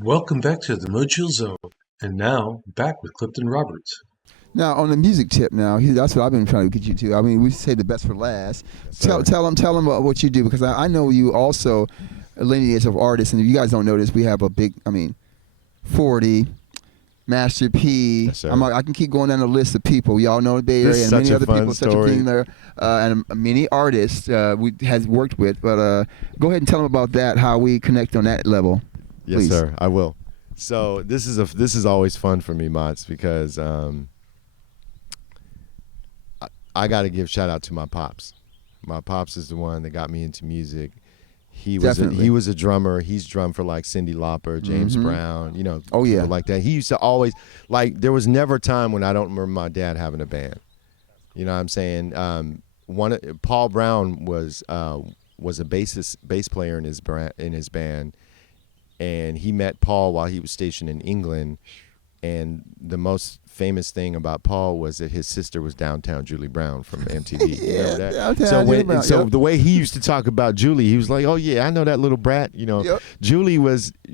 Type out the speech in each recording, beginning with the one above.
Welcome back to the MoChill Zone, and now back with Clifton Roberts. Now on the music tip, that's what I've been trying to get you to. I mean, we say the best for last. Yes, Tell them what you do because I know you also a lineage of artists, and if you guys don't know this, we have a big, 40, Master P. Yes, sir. I can keep going down the list of people. We all know the Bay This Area is and many such a other fun people, such a story. team there, and many artists we has worked with. But go ahead and tell them about that, how we connect on that level. Yes, Please. sir. I will. So this is always fun for me, Mots, because I got to give shout out to my pops. My pops is the one that got me into music. He was a drummer. He's drummed for like Cyndi Lauper, James Brown, Oh, yeah. people like that. He used to always there was never a time when I don't remember my dad having a band. You know what I'm saying? Paul Brown was a bass player in his band, and he met Paul while he was stationed in England. And the most famous thing about Paul was that his sister was Downtown Julie Brown from MTV. You remember that? Downtown Julie Brown, yep. The way he used to talk about Julie, he was like, "Oh yeah, I know that little brat." Yep.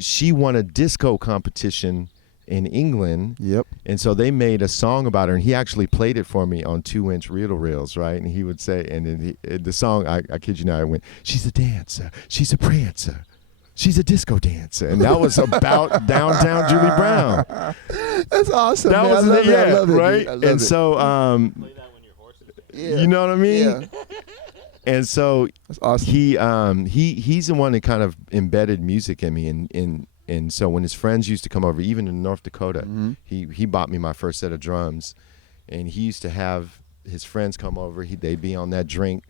She won a disco competition in England. Yep. And so they made a song about her, and he actually played it for me on 2-inch reel-to-reels, right? And he would say, and then the song, I kid you not, I went, "She's a dancer, she's a prancer, she's a disco dancer," and that was about Downtown Julie Brown. That's awesome. That man. was I love it. I love it, right? dude. I love And it. so, Play that when your horse is dead. Yeah. you know what I mean? Yeah. And so That's awesome. he's the one that kind of embedded music in me, and so when his friends used to come over, even in North Dakota, he bought me my first set of drums, and he used to have his friends come over. They'd be on that drink.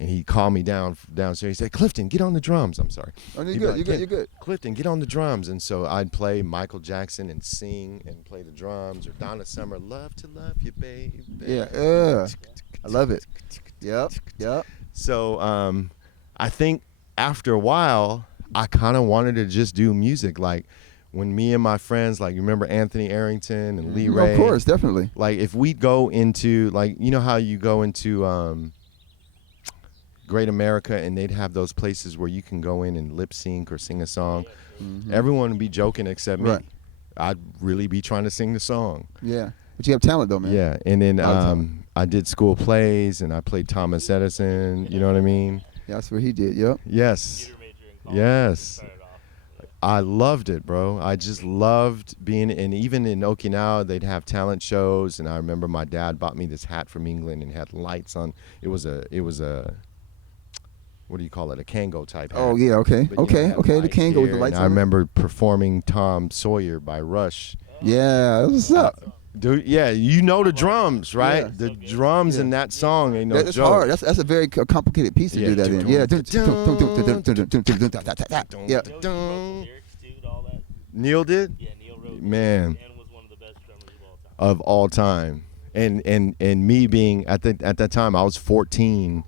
And he'd call me downstairs. He said, "Clifton, get on the drums." I'm sorry. Oh, He'd be you're like, good. You're good. "Clifton, get on the drums." And so I'd play Michael Jackson and sing and play the drums, or Donna Summer, "Love to Love You, Baby." Yeah. I love it. Yep. So I think after a while, I kind of wanted to just do music. Like when me and my friends, like you remember Anthony Arrington and Lee Ray? Of course, definitely. Like if we go into, like, you know how you go into Great America and they'd have those places where you can go in and lip sync or sing a song. Everyone would be joking except me. Right. I'd really be trying to sing the song. Yeah. But you have talent, though, man. Yeah, and then lot of talent. I did school plays and I played Thomas Edison. You know what I mean? Yeah, that's what he did. Yep. Yes. Computer major in college. Yes. Started off. I loved it, bro. I just loved being, and even in Okinawa, they'd have talent shows. And I remember my dad bought me this hat from England and had lights on. It was a, what do you call it? A Kango type hat. Oh, yeah. Okay. But, you know, it had The lights Kango with the here, lights and I on it. remember performing Tom Sawyer by Rush. Yeah. That's what's up. Dude, yeah, you know the drums, right? Yeah. The drums in that song ain't no That's joke. hard. That's a very complicated piece to Yeah. do that in. Yeah. Yeah. Wrote lyrics too, all that. Neil did? Yeah, Neil wrote. Man. And was one of the best drummers of all time. Of all time. And me being at that time I was 14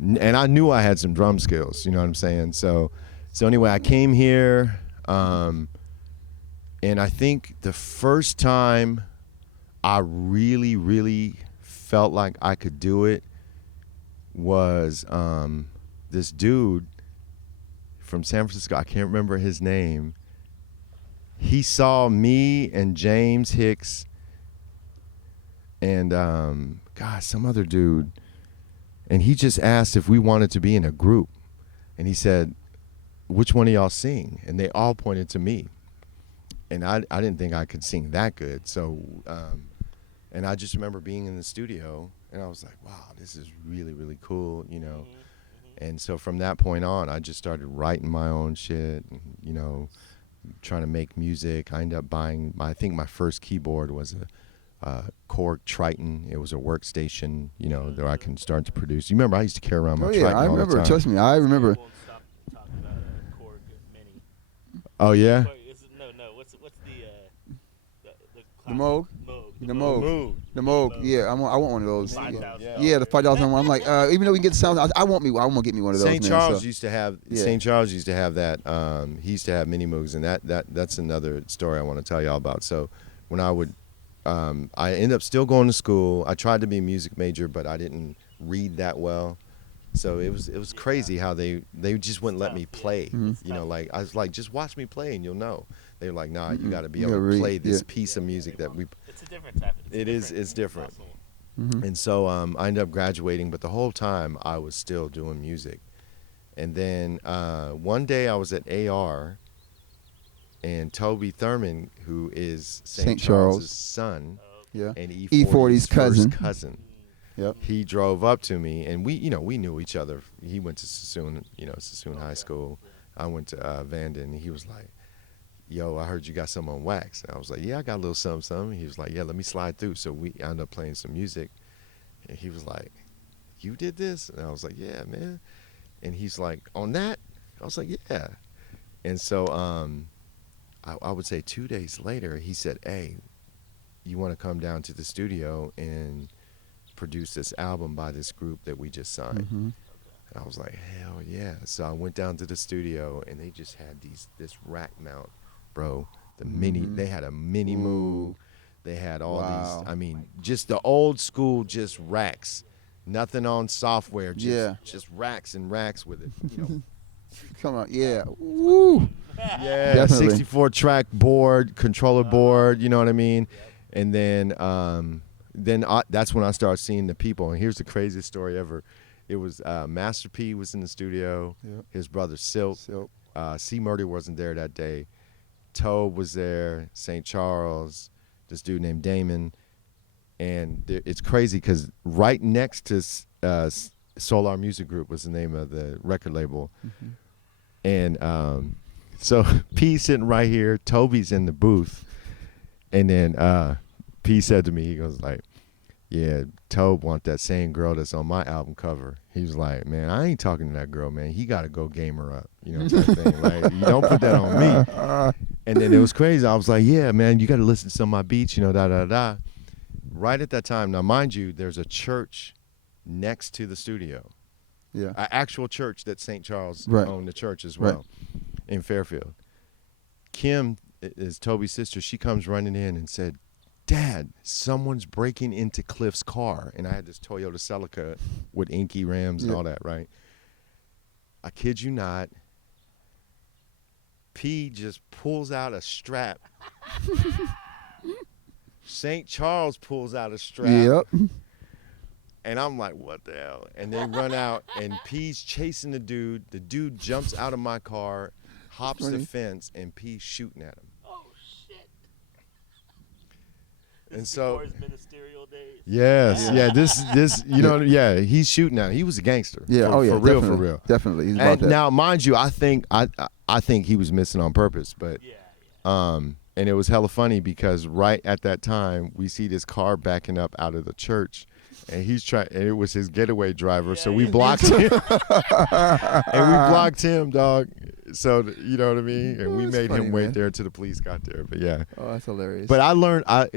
and I knew I had some drum skills, you know what I'm saying? So anyway, I came here and I think the first time I really, really felt like I could do it was this dude from San Francisco. I can't remember his name. He saw me and James Hicks and some other dude, and he just asked if we wanted to be in a group. And he said, "Which one of y'all sing?" And they all pointed to me. And I didn't think I could sing that good. So, and I just remember being in the studio, and I was like, wow, this is really, really cool, you know. And so from that point on, I just started writing my own shit, and, you know, trying to make music. I ended up buying, I think my first keyboard was a Korg Triton. It was a workstation, you know, where I can start to produce. You remember I used to carry around my Oh, Triton yeah. I all the remember. time. Trust me. I remember. Won't stop talking about Korg Mini. Oh, yeah? Wait, no. What's the The Moog? Moog. The Moog. Yeah. I want one of those. 5,000. Yeah, the 5,000 one. I'm like, even though we can get the sound, I want to get me one of those. St. man, Charles so. used to have Yeah. St. Charles used to have that. He used to have mini moogs, and that's another story I want to tell y'all about. So when I would, I ended up still going to school. I tried to be a music major, but I didn't read that well. So it was crazy how they just wouldn't let me play. You know, like I was like, just watch me play and you'll know. They're like, nah, you got to be You able gotta to read, play this yeah. piece of music that we. It's a different type. It's different. muscle. And so I ended up graduating, but the whole time I was still doing music. And then one day I was at AR, and Toby Thurman, who is St. Charles' son, Yeah. and E40's cousin. cousin, Yep. he drove up to me, and we knew each other. He went to Sassoon, Sassoon High School. I went to Vanden, and he was like, yo, I heard you got some on wax. And I was like, yeah, I got a little something. He was like, yeah, let me slide through. So we ended up playing some music. And he was like, you did this? And I was like, yeah, man. And he's like, on that? I was like, yeah. And so I would say 2 days later, he said, hey, you want to come down to the studio and produce this album by this group that we just signed? Mm-hmm. And I was like, hell yeah. So I went down to the studio, and they just had this rack mount, bro. They had a mini move. They had all these, I mean, just the old school, just racks. Nothing on software, just racks and racks with it. Come on, yeah. Woo. Yeah, Definitely. 64 track board, controller board, you know what I mean? And then that's when I started seeing the people. And here's the craziest story ever. It was Master P was in the studio, his brother Silk. C Murder wasn't there that day. Tobe was there, St. Charles, this dude named Damon. And it's crazy because right next to Solar Music Group was the name of the record label. Mm-hmm. And so P sitting right here, Toby's in the booth. And then P said to me, he goes like, yeah, Tobe want that same girl that's on my album cover. He was like, man, I ain't talking to that girl, man. He got to go game her up, type thing. Like, you don't put that on me. And then it was crazy. I was like, yeah, man, you got to listen to some of my beats, da-da-da. Right at that time, now mind you, there's a church next to the studio. Yeah. An actual church that St. Charles owned the church as well in Fairfield. Kim is Toby's sister. She comes running in and said, Dad, someone's breaking into Cliff's car. And I had this Toyota Celica with inky rims and all that, right? I kid you not. P just pulls out a strap. St. Charles pulls out a strap. Yep. And I'm like, what the hell? And they run out, and P's chasing the dude. The dude jumps out of my car, hops the fence, and P's shooting at him. Oh shit! And This so, before his ministerial days. yes, this, he's shooting at him. He was a gangster. Yeah. For real, definitely. for real. Definitely. He's about And that. now, mind you, I think he was missing on purpose, but and it was hella funny because right at that time we see this car backing up out of the church, and and it was his getaway driver, so we blocked him, and we blocked him, dog. So you know what I mean, and we made him wait there till the police got there. But yeah, Oh, that's hilarious. but I learned, I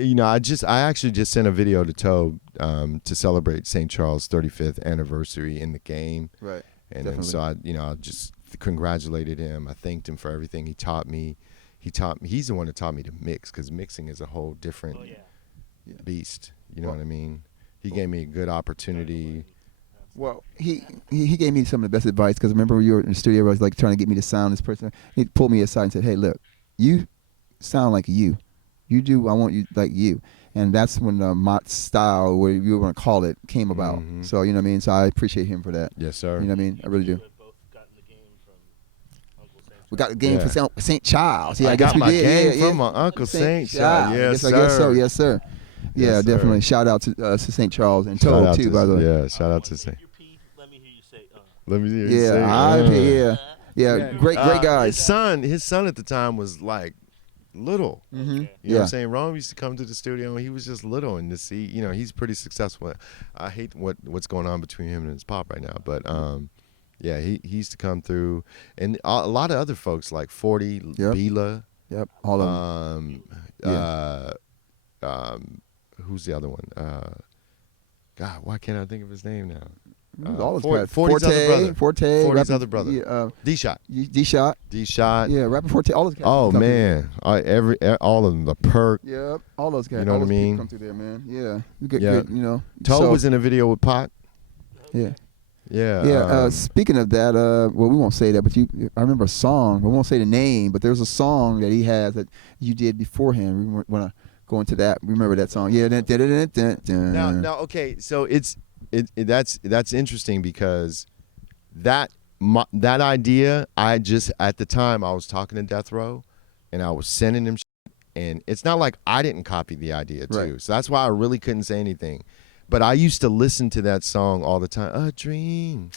actually just sent a video to Tobe to celebrate St. Charles' 35th anniversary in the game. Right. And then so I just congratulated him. I thanked him for everything he taught me. He's the one that taught me to mix, because mixing is a whole different beast. You know what I mean? He gave me a good opportunity. Well, he gave me some of the best advice, because remember you were in the studio, I was like trying to get me to sound this person. He pulled me aside and said, hey, look, you sound like you. You do, I want you like you. And that's when the Mott style, where you want to call it, came about. Mhm. So, you know what I mean? So I appreciate him for that. Yes, sir. You know what I mean? I really do. You had both gotten the game from Uncle St. We got the game for St. Charles. Yeah, I guess got we my did. game from my Uncle St. Charles. Yes, I guess so. sir. Yes, sir. Yeah, Yes, sir. definitely. Shout out to St. Charles and Shout Tobe out too, to- by the way. Yeah, shout out to St. You're P. Let me hear you say. Let me hear you Yeah, say yeah. Great guys. His son at the time was like little. Mm-hmm. You know what I'm saying? Rome used to come to the studio, and he was just little, and to see, he's pretty successful. I hate what's going on between him and his pop right now, but he used to come through, and a lot of other folks like 40, Bila, Yep, all of them. who's the other one? God, why can't I think of his name now? All those guys. 40's other brother. Forte. 40's rapping- other brother. Yeah, D-Shot. D-Shot. D-Shot. Yeah, rapping Forte. All those guys. Oh, come through. man. All of them. The Perk. Yep, all those guys. You know all what I those people mean? Come through there, man. Yeah, good, Yeah. good, Tobe was in a video with Pot. Yeah. Yeah. Yeah. Speaking of that, well, we won't say that, but I remember a song. We won't say the name, but there's a song that he has that you did before him. We want to go into that. Remember that song? Yeah. Now, okay. So that's interesting because that idea, I just at the time I was talking to Death Row, and I was sending him, and it's not like I didn't copy the idea too. Right. So that's why I really couldn't say anything. But I used to listen to that song all the time. A dream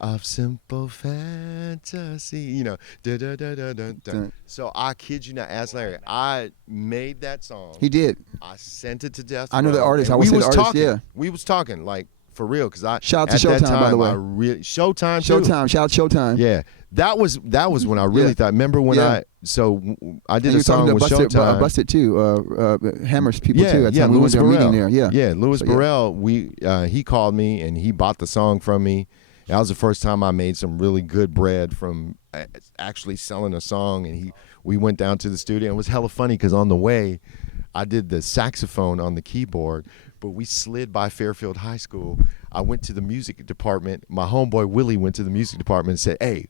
of simple fantasy, Da, da, da, da, da, da. So I kid you not, ask Larry, I made that song. He did. I sent it to Death I know the Row, artist. and I was we was the artist. talking. Yeah. We was talking like for real, because Shout out to at that Showtime, time, by the way. Showtime too. Showtime. Shout out Showtime. Yeah, that was when I really thought. Remember when I did a song with Showtime. Busted too. Hammers people too. At the time we Louis went to a Burrell. meeting there. Yeah. Louis Burrell. He called me and he bought the song from me. That was the first time I made some really good bread from actually selling a song. And we went down to the studio. It was hella funny because on the way, I did the saxophone on the keyboard, but we slid by Fairfield High School. I went to the music department. My homeboy Willie went to the music department and said, "Hey,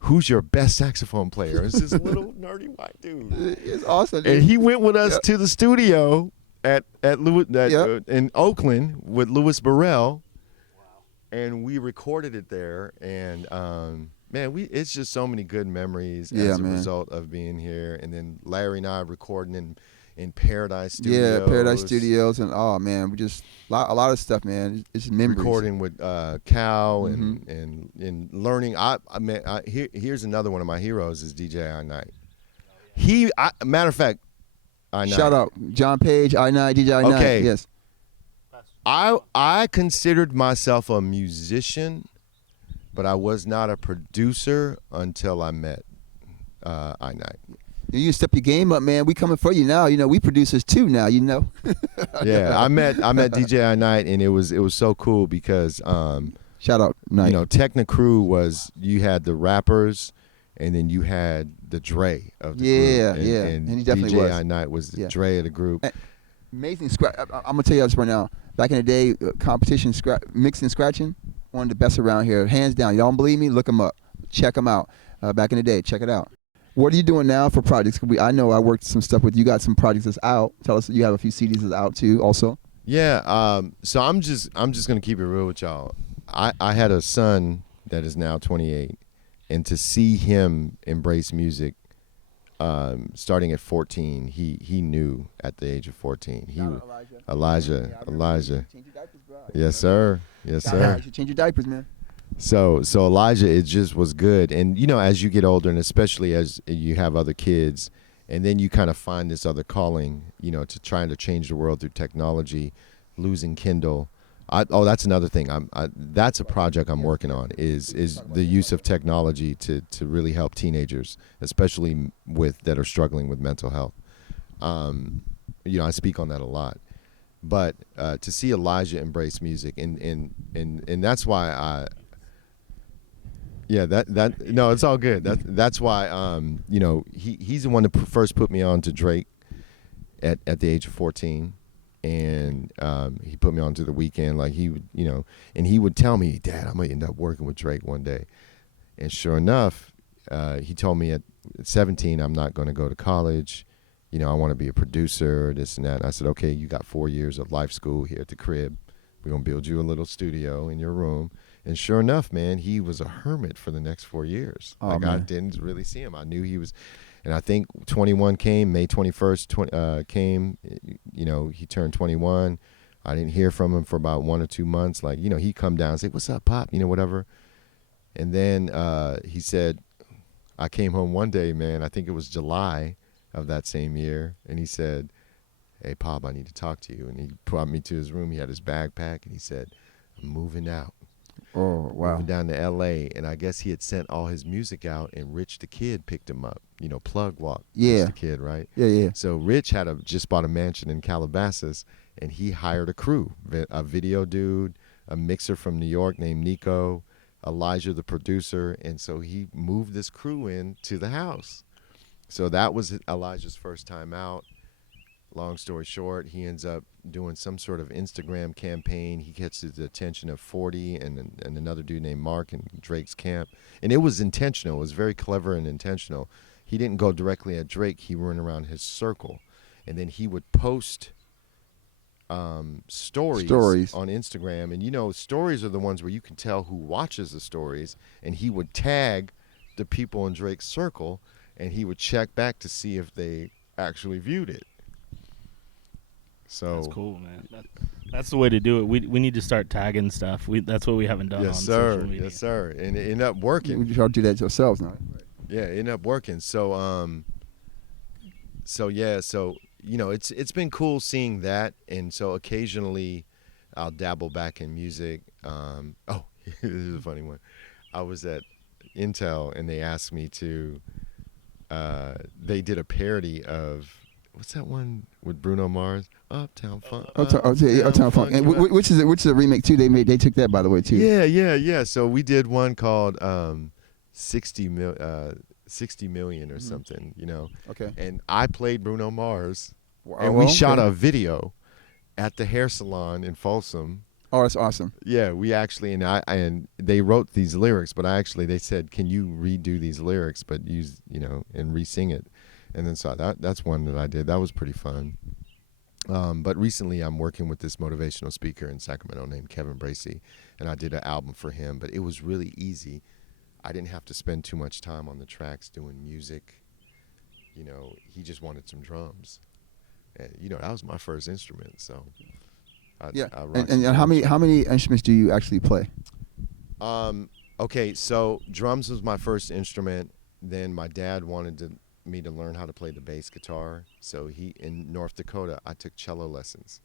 who's your best saxophone player?" It's this little nerdy white dude. It's awesome. Dude. And he went with us to the studio at Louis, in Oakland with Louis Burrell, and we recorded it there. And man, it's just so many good memories as a result of being here. And then Larry and I recording in Paradise Studios. Yeah, Paradise Studios, and oh man, we just a lot of stuff, man. It's memories. Recording with Cal and learning. Here's another one of my heroes is DJ I Night. Matter of fact, I Night. Shout out John Page, I Night, DJ I Night. Okay. Yes. I considered myself a musician, but I was not a producer until I met I Night. You step your game up, man. We coming for you now. We producers too now. Yeah, I met DJ I Night, and it was so cool because shout out Night. Technicrew was, you had the rappers, and then you had the Dre of the group. And he definitely DJ was. I Night was the Dre of the group. Amazing scratch. I'm gonna tell you this right now. Back in the day, competition mixing, scratching, one of the best around here, hands down. You don't believe me? Look them up, check them out. Back in the day, check it out. What are you doing now for projects? I know I worked some stuff with you. Got some projects that's out. Tell us, you have a few CDs that's out too, also. Yeah. So I'm just gonna keep it real with y'all. I had a son that is now 28, and to see him embrace music, starting at 14, he knew at the age of 14. Elijah. Change your diapers, bro. Yes, sir. Yes, sir. You should change your diapers, man. So Elijah, it just was good. And, as you get older, and especially as you have other kids, and then you kind of find this other calling, to trying to change the world through technology, losing Kindle. That's another thing. That's a project I'm working on is the use of technology to really help teenagers, especially that are struggling with mental health. I speak on that a lot. But to see Elijah embrace music, and that's why no, it's all good. That's why he's the one that first put me on to Drake at the age of 14, and he put me on to The Weeknd. Like he would, and he would tell me, "Dad, I'm gonna end up working with Drake one day." And sure enough, he told me at 17, "I'm not going to go to college. I want to be a producer, this and that." And I said, "Okay, you got 4 years of life school here at the crib. We're going to build you a little studio in your room." And sure enough, man, he was a hermit for the next 4 years. Oh, man. I didn't really see him. I knew he was, and I think 21 came, May 21st came, he turned 21. I didn't hear from him for about 1 or 2 months. Like, he'd come down and say, "What's up, Pop?" Whatever. And then he said, I came home one day, man, I think it was July of that same year, and he said, "Hey, Pop, I need to talk to you." And he brought me to his room. He had his backpack, and he said, "I'm moving out." Oh, wow. Moving down to L.A., and I guess he had sent all his music out, and Rich the Kid picked him up. Plug Walk. Yeah. Rich the Kid, right? Yeah. So Rich just bought a mansion in Calabasas, and he hired a crew, a video dude, a mixer from New York named Nico, Elijah the producer, and so he moved this crew in to the house. So that was Elijah's first time out. long story short, he ends up doing some sort of Instagram campaign. He gets the attention of 40 and another dude named Mark in Drake's camp. And it was intentional. It was very clever and intentional. He didn't go directly at Drake. He went around his circle. And then he would post stories on Instagram. And, you know, stories are the ones where you can tell who watches the stories. And he would tag the people in Drake's circle, and he would check back to see if they actually viewed it. So that's cool, man. That's the way to do it. We need to start tagging stuff. That's what we haven't done on social media. Yes, sir. And it ended up working. We try to do that ourselves now. Yeah, it ended up working. So you know, it's been cool seeing that, and so occasionally I'll dabble back in music. This is a funny one. I was at Intel and they asked me to. They did a parody of what's that one with Bruno Mars? Uptown Funk. Uptown Funk. And which is a remake too. They took that, by the way, too. Yeah. So we did one called 60 million or something, you know. Okay. And I played Bruno Mars, and we shot a video at the hair salon in Folsom. Oh, that's awesome. Yeah, we actually and they wrote these lyrics, but they said, "Can you redo these lyrics, but use and re-sing it?" And then so that's one that I did. That was pretty fun. But recently, I'm working with this motivational speaker in Sacramento named Kevin Bracey, and I did an album for him. But it was really easy. I didn't have to spend too much time on the tracks doing music. You know, he just wanted some drums, and that was my first instrument. So, and how many instruments do you actually play? Okay, so drums was my first instrument. Then my dad wanted me to learn how to play the bass guitar. So in North Dakota, I took cello lessons.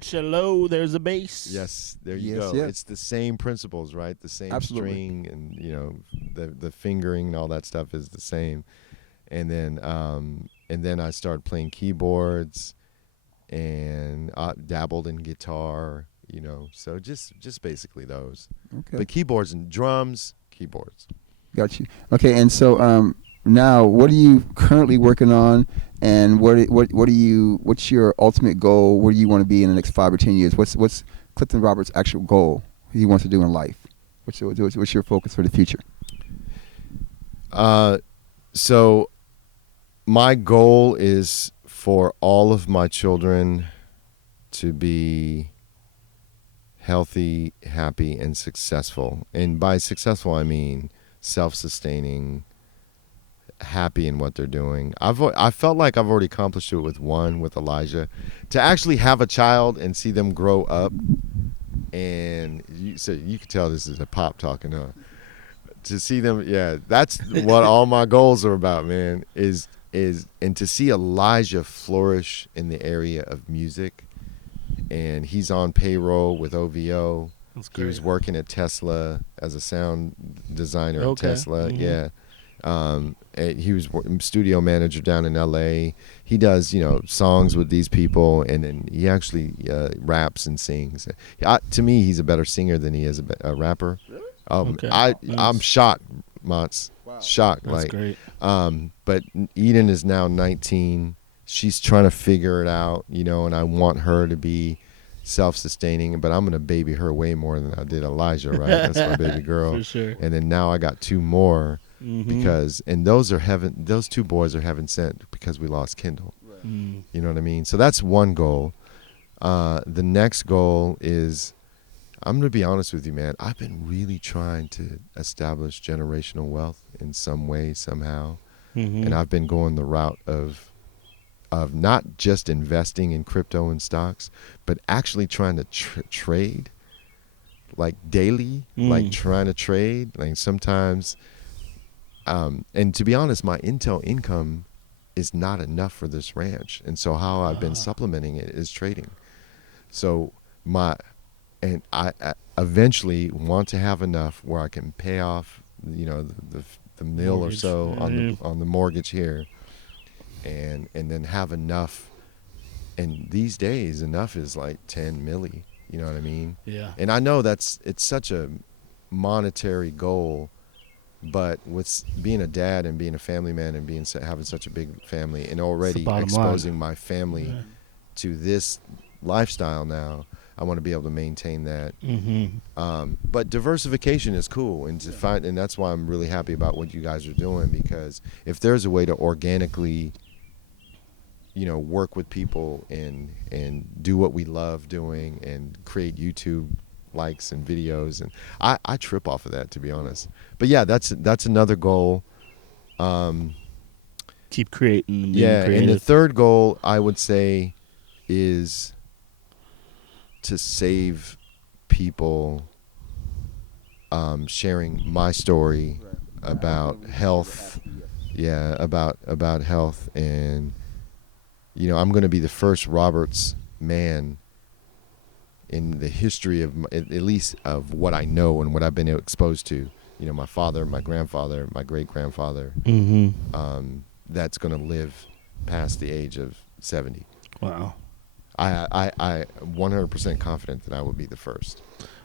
Cello, there's a bass. Yes, there you go. Yes. It's the same principles, right? The same string, and the fingering and all that stuff is the same. And then I started playing keyboards, and I dabbled in guitar. So just basically those. Okay. But keyboards and drums, keyboards. Got you. Okay, and so now, what are you currently working on, and what's your ultimate goal? Where do you want to be in the next 5 or 10 years? What's Clifton Roberts' actual goal he wants to do in life? What's your focus for the future? So my goal is for all of my children to be healthy, happy, and successful. And by successful, I mean self-sustaining, happy in what they're doing. I felt like I've already accomplished it with Elijah. To actually have a child and see them grow up, and you can tell this is a pop talking, huh? To see them, that's what all my goals are about, man. And to see Elijah flourish in the area of music, and he's on payroll with OVO. That's great. He was working at Tesla as a sound designer at Tesla. Mm-hmm. Yeah. He was studio manager down in LA. He does, songs with these people, and then he actually raps and sings. To me, he's a better singer than he is a rapper. Really? I'm shocked, Mats. Wow. Shocked. That's great. But Eden is now 19. She's trying to figure it out, and I want her to be self-sustaining, but I'm going to baby her way more than I did Elijah, right? That's my baby girl. For sure. And then now I got 2 more. Mm-hmm. Those 2 boys are heaven sent because we lost Kendall. Right. You know what I mean? So that's one goal. The next goal is, I'm going to be honest with you, man. I've been really trying to establish generational wealth in some way, somehow. Mm-hmm. And I've been going the route of not just investing in crypto and stocks, but actually trying to trade, like daily, like trying to trade. Like sometimes, and to be honest, my Intel income is not enough for this ranch. And so how I've been supplementing it is trading. So I eventually want to have enough where I can pay off, the mill mortgage, or so on the mortgage here. And then have enough, and these days enough is like 10 milli, you know what I mean? Yeah. And I know it's such a monetary goal, But with being a dad and being a family man and having such a big family and already exposing my family to this lifestyle now, I want to be able to maintain that. But diversification is cool, and and that's why I'm really happy about what you guys are doing, because if there's a way to organically, work with people and do what we love doing and create YouTube likes and videos, and I trip off of that, to be honest. But yeah, that's another goal. Keep creating. And the third goal, I would say, is to save people, sharing my story about health. About health, and I'm going to be the first Roberts man in the history of at least of what I know and what I've been exposed to. My father, my grandfather, my great grandfather. That's going to live past the age of 70. Wow. I 100% confident that I will be the first.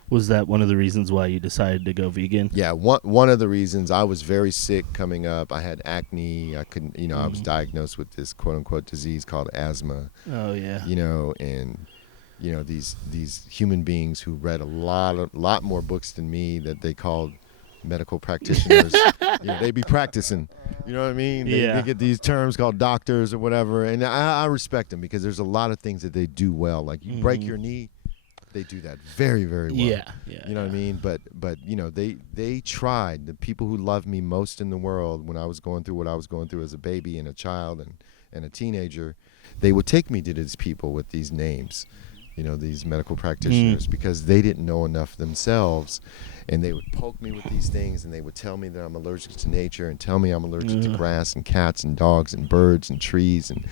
Was that one of the reasons why you decided to go vegan? Yeah, one of the reasons. I was very sick coming up. I had acne. I couldn't, I was diagnosed with this quote unquote disease called asthma. Oh yeah. And these human beings who read a lot more books than me, that they called medical practitioners. They be practicing. You know what I mean? They get these terms called doctors or whatever, and I respect them, because there's a lot of things that they do well. Like you break your knee, they do that very, very well. Yeah. You know what I mean? But they tried. The people who loved me most in the world when I was going through what I was going through as a baby and a child and a teenager, they would take me to these people with these names, these medical practitioners, because they didn't know enough themselves, and they would poke me with these things, and they would tell me that I'm allergic to nature, and tell me I'm allergic to grass and cats and dogs and birds and trees and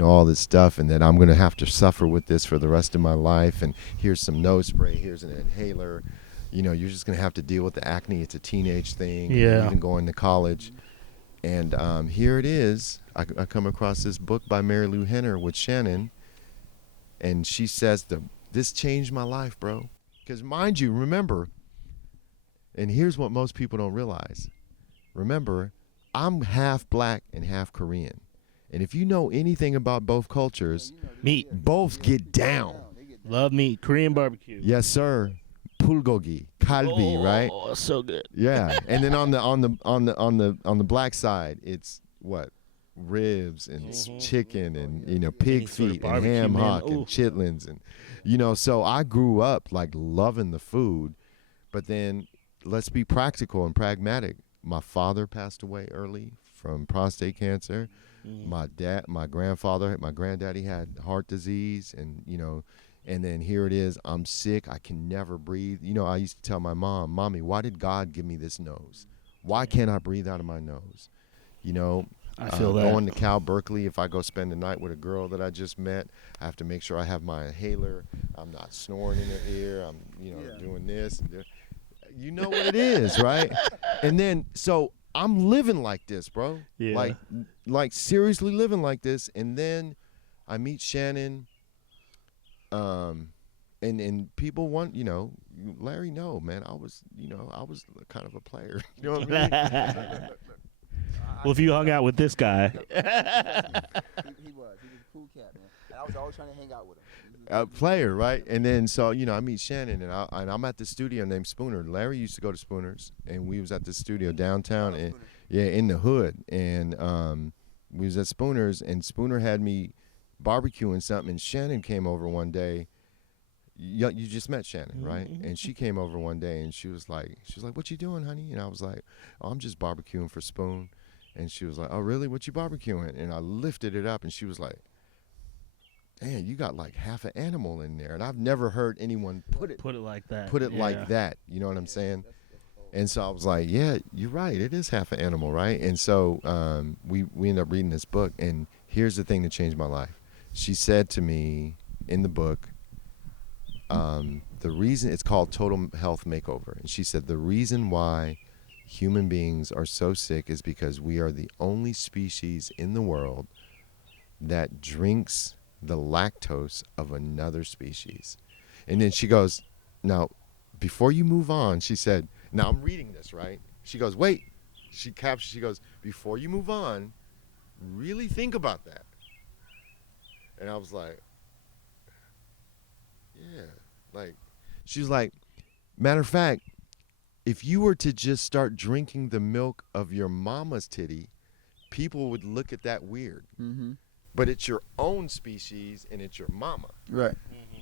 all this stuff, and that I'm going to have to suffer with this for the rest of my life, and here's some nose spray, here's an inhaler, you're just going to have to deal with the acne. It's a teenage thing. Even going to college. And here it is. I come across this book by Mary Lou Henner with Shannon, and she says, this changed my life, bro. Because mind you, remember, and here's what most people don't realize. Remember, I'm half black and half Korean. And if you know anything about both cultures, meat, both get down. Love meat, Korean barbecue. Yes, sir. Bulgogi, kalbi, right? Oh, so good. Yeah, and then on the black side, it's what? Ribs and chicken and pig feet and ham hock and chitlins and so I grew up like loving the food, but then let's be practical and pragmatic. My father passed away early from prostate cancer. My granddaddy had heart disease, and and then here it is, I'm sick, I can never breathe. I used to tell my mom, Mommy, why did God give me this nose? Why can't I breathe out of my nose? I feel that. Going to Cal Berkeley, if I go spend the night with a girl that I just met, I have to make sure I have my inhaler. I'm not snoring in her ear. I'm, doing this. And you know what it is, right? And then, so I'm living like this, bro. Yeah. Like seriously living like this. And then I meet Shannon, and people want, Larry, no, man, I was kind of a player. You know what I mean? Well, if you hung out with this guy. he was a cool cat, man. And I was always trying to hang out with him. A player, right? And then so I meet Shannon, and I'm at the studio named Spooner. Larry used to go to Spooner's, and we was at the studio downtown, and in the hood, and we was at Spooner's, and Spooner had me barbecuing something, and Shannon came over one day. You just met Shannon, right? And she came over one day, and she was like, "What you doing, honey?" And I was like, "Oh, I'm just barbecuing for Spoon." And she was like, "Oh, really? What you barbecuing?" And I lifted it up, and she was like, "Man, you got like half an animal in there." And I've never heard anyone put it like that. Put it like that. You know what I'm saying? And so I was like, "Yeah, you're right. It is half an animal, right?" And so we ended up reading this book, and here's the thing that changed my life. She said to me in the book, the reason it's called Total Health Makeover, and she said the reason why human beings are so sick is because we are the only species in the world that drinks the lactose of another species. And then she goes, now, before you move on, she said, now I'm reading this, right? She goes, wait, She goes, before you move on, really think about that. And I was like, yeah. Like, she's like, matter of fact, if you were to just start drinking the milk of your mama's titty, people would look at that weird. Mm-hmm. But it's your own species and it's your mama. Right.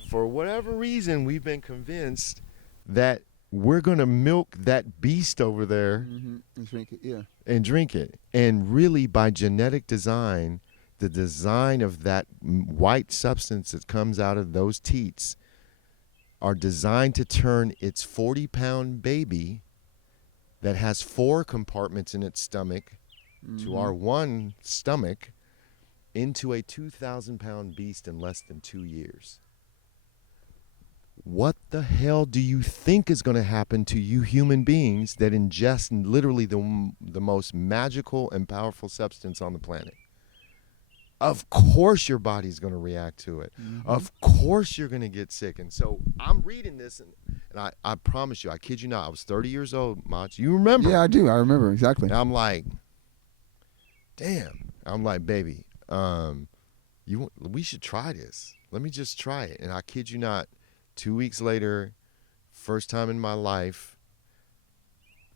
For whatever reason, we've been convinced that we're going to milk that beast over there And drink it, yeah. and drink it. And really, by genetic design, the design of that white substance that comes out of those teats are designed to turn its 40-pound baby that has 4 compartments in its stomach to our one stomach into a 2,000-pound beast in less than 2 years. What the hell do you think is going to happen to you human beings that ingest literally the most magical and powerful substance on the planet? Of course your body's going to react to it. Of course you're going to get sick. And so I'm reading this, and I promise you, I kid you not, I was 30 years old, Mach. You remember? Yeah, I do. I remember, exactly. And I'm like, damn. I'm like, baby, we should try this. Let me just try it. And I kid you not, 2 weeks later, first time in my life,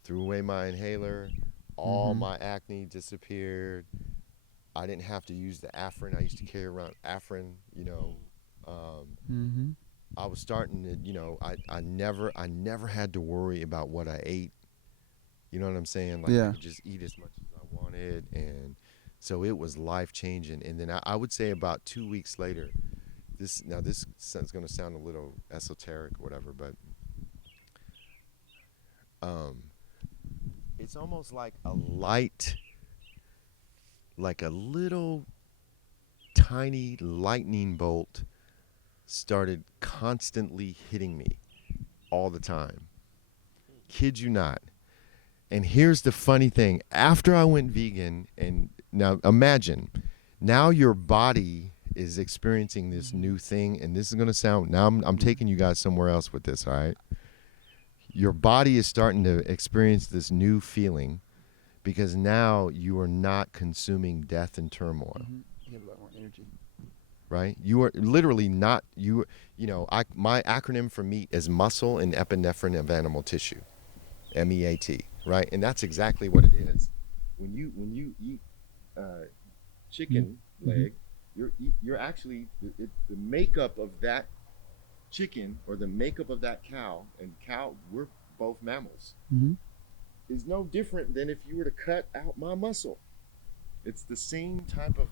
threw away my inhaler, all my acne disappeared. I didn't have to use the Afrin. I used to carry around Afrin, you know. I was starting to, you know, I never had to worry about what I ate. You know what I'm saying? Like, I could just eat as much as I wanted. And so it was life-changing. And then I would say about 2 weeks later, this is going to sound a little esoteric or whatever, but it's almost like a light, like a little tiny lightning bolt started constantly hitting me all the time. Kid you not. And here's the funny thing. After I went vegan, and now imagine, now your body is experiencing this new thing, and this is going to sound, now I'm taking you guys somewhere else with this, all right? Your body is starting to experience this new feeling because now you are not consuming death and turmoil. You have a lot more energy. Right? You are literally not, you know, my acronym for meat is muscle and epinephrine of animal tissue, MEAT, right? And that's exactly what it is. When you eat chicken leg, you're actually, the makeup of that chicken or the makeup of that cow, and cow, we're both mammals, is no different than if you were to cut out my muscle. It's the same type of,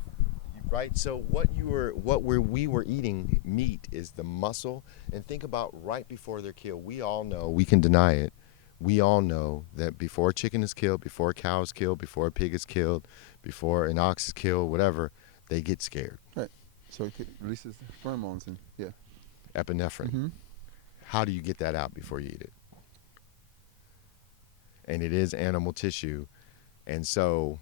right? So we were eating meat is the muscle. And think about right before they're killed. We all know, we can deny it. We all know that before a chicken is killed, before a cow is killed, before a pig is killed, before an ox is killed, whatever, they get scared. Right. So it releases pheromones and Epinephrine. How do you get that out before you eat it? And it is animal tissue. And so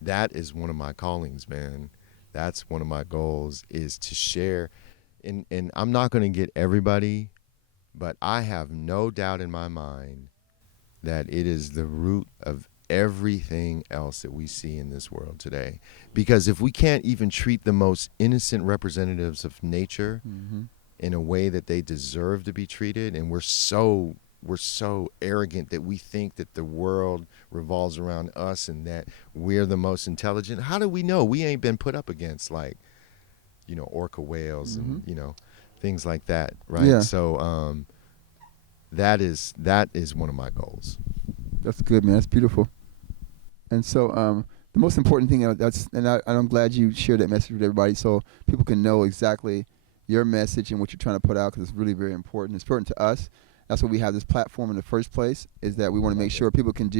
that is one of my callings, man. That's one of my goals, is to share. And I'm not going to get everybody, but I have no doubt in my mind that it is the root of everything else that we see in this world today. Because if we can't even treat the most innocent representatives of nature in a way that they deserve to be treated, and we're so arrogant that we think that the world revolves around us and that we're the most intelligent. How do we know? We ain't been put up against, like, you know, orca whales and, you know, things like that, right? Yeah. So that is one of my goals. That's good, man. That's beautiful. And so the most important thing, I'm glad you shared that message with everybody so people can know exactly your message and what you're trying to put out, because it's really very important. It's important to us. That's why we have this platform in the first place, is that we want to make sure people can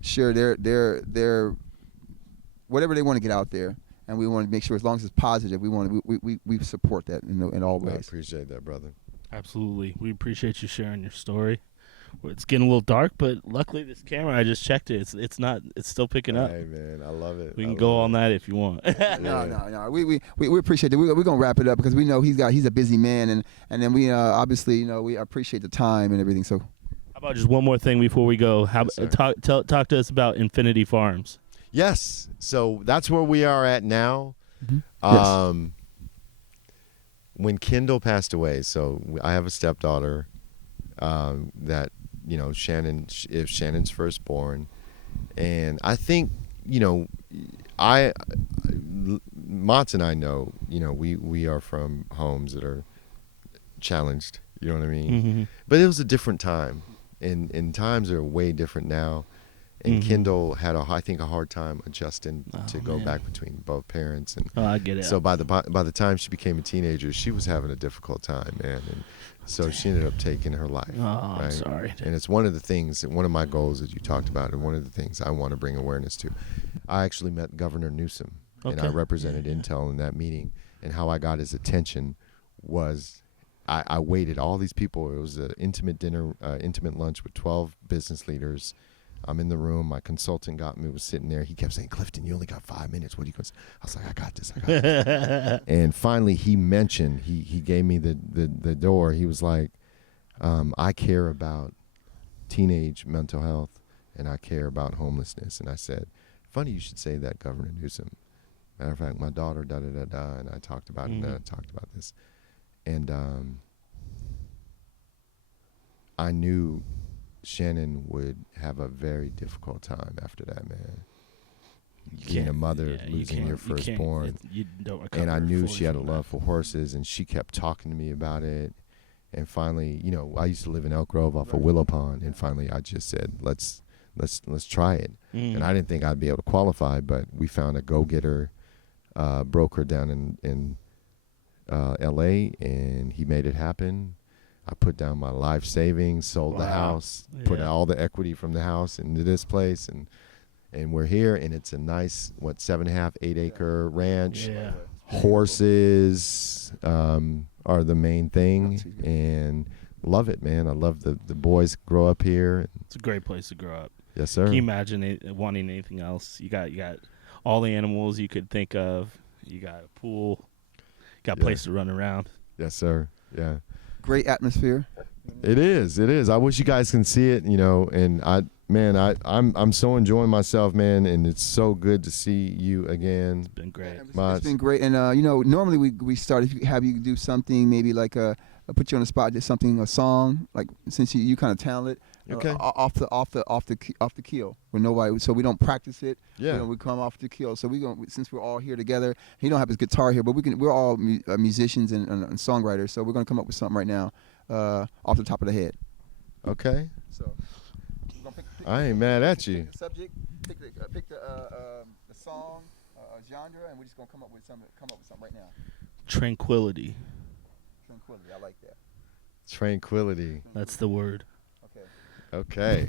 share their whatever they want to get out there, and we want to make sure, as long as it's positive, we support that in all ways. I appreciate that, brother. Absolutely. We appreciate you sharing your story. It's getting a little dark, but luckily this camera, I just checked it. It's still picking up. Hey, man, I love it. We can go all night if you want. No. We appreciate it. We're gonna wrap it up because we know he's a busy man, and then we obviously, you know, we appreciate the time and everything. So How about just one more thing before we go? Yes, sir. Talk to us about Infinity Farms. Yes. So that's where we are at now. Mm-hmm. When Kendall passed away, so I have a stepdaughter that, Shannon's firstborn. And I think, Mats and I know, we are from homes that are challenged, you know what I mean? Mm-hmm. But it was a different time, and times are way different now. And Mhm. Kendall had, I think, a hard time adjusting Oh, to go man. back between both parents. And Oh, I get it. so by the time she became a teenager, she was having a difficult time, man. And so she ended up taking her life. Oh, I'm right? sorry. And it's one of the things, one of my goals that you talked about, and one of the things I want to bring awareness to. I actually met Governor Newsom, and I Okay. represented Yeah. Intel in that meeting. And how I got his attention was I waited all these people. It was an intimate dinner, intimate lunch with 12 business leaders. I'm in the room. My consultant was sitting there. He kept saying, "Clifton, you only got 5 minutes. What are you going to say?" I was like, I got this. And finally, he mentioned, he gave me the door. He was like, I care about teenage mental health, and I care about homelessness. And I said, funny you should say that, Governor Newsom. Matter of fact, my daughter, da-da-da-da, and I talked about it, and I talked about this. And I knew Shannon would have a very difficult time after that, man. Being a mother, losing your firstborn. You don't And I recover knew fully she had a from love for horses, and she kept talking to me about it. And finally, I used to live in Elk Grove off of Willow Pond, and finally I just said, let's try it. that. And I didn't think I'd be able to qualify, but we found a go-getter broker down in L.A., and he made it happen. I put down my life savings, sold the house, put all the equity from the house into this place, and we're here, and it's a nice, 7.5, 8 acre ranch. Yeah. Horses are the main thing, and love it, man. I love the boys grow up here. It's a great place to grow up. Yes, sir. Can you imagine wanting anything else? You got all the animals you could think of. You got a pool. Got a place to run around. Yes, sir. Yeah. Great atmosphere. It is. I wish you guys can see it, and I'm so enjoying myself, man, and it's so good to see you again. It's been great. It's been great, and normally we start have you do something, maybe like put you on the spot, just something, a song, like since you kind of talented. Okay. Off the keel with nobody, so we don't practice it. Yeah. We come off the keel, so since we're all here together. He don't have his guitar here, but we're all musicians and songwriters, so we're gonna come up with something right now, off the top of the head. Okay. So I ain't mad at you. Pick the subject, pick the song, genre, and we're just gonna come up with something right now. Tranquility. Tranquility, I like that. Tranquility. That's the word. Okay.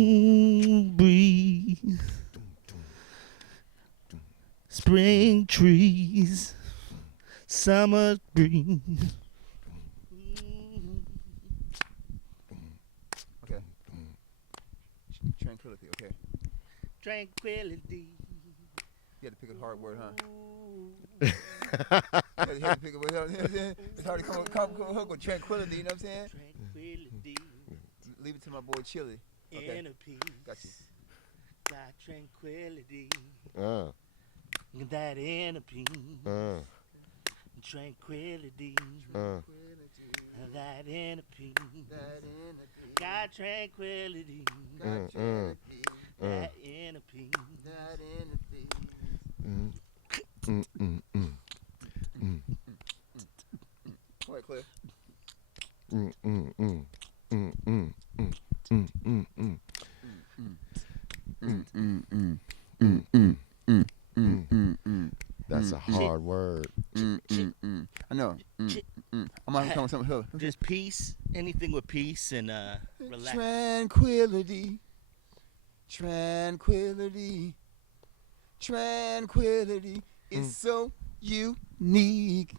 Smooth breeze. Spring trees. Summer breeze. Okay. Tranquility. Okay. Tranquility. You had to pick a hard word, huh? You had to pick a word. It's hard to come hook with tranquility. You know what I'm saying? Tranquility. Leave it to my boy Chili. Okay. Inner peace. Got you. Got tranquility. Uh, That inner peace. Tranquility. That inner peace. Got tranquility. That inner peace. Go ahead, Cliff. That's a hard word. I know. I'm gonna come with something. Just peace. Anything with peace and relax. Tranquility. Tranquility. Tranquility. It's so unique.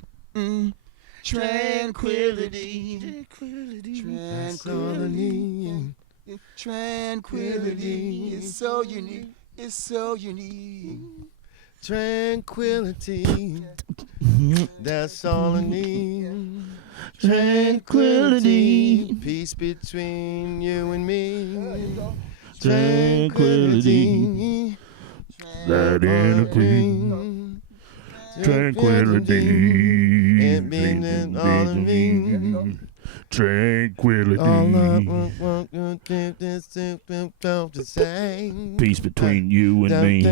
Tranquility. That's all I need. Tranquility. It's so unique. It's so unique. Tranquility. That's all I need. Tranquility. Peace between you and me. Tranquility. That inner peace. Tranquility. It means all of me. Tranquility. All I want is to say. Peace between you and me.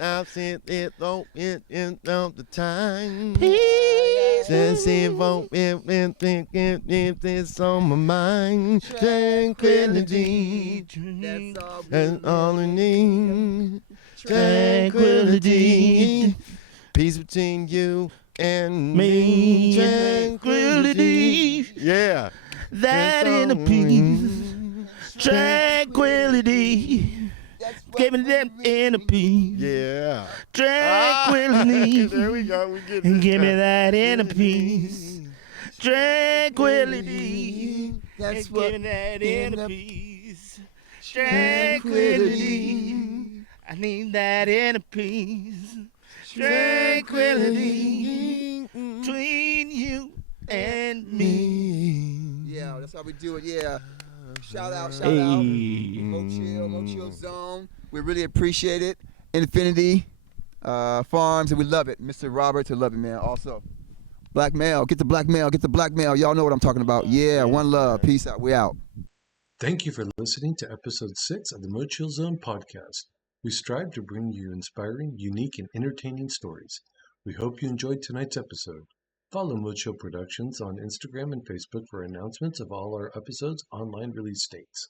I've seen it all in the time. Peace. Since it won't think if it's on my mind. Tranquility. That's all I need. Tranquility. Peace between you and me. Tranquility. Yeah. That inner peace. Tranquility. Give me that inner peace. Yeah. Tranquility. There we go. We get And this give me done. that inner peace. Tranquility. That's And what give me that inner peace. tranquility. Tranquility. I need that inner peace. Tranquility. Between you and me. Yeah, that's how we do it. Yeah. Shout out. Hey. MoChill Zone. We really appreciate it. Infinity Farms, and we love it. Mr. Roberts, I love it, man. Also, black mail. Get the black mail. Get the black mail. Y'all know what I'm talking about. Yeah, one love. Peace out. We out. Thank you for listening to episode 6 of the MoChill Zone podcast. We strive to bring you inspiring, unique, and entertaining stories. We hope you enjoyed tonight's episode. Follow MoChill Productions on Instagram and Facebook for announcements of all our episodes' online release dates.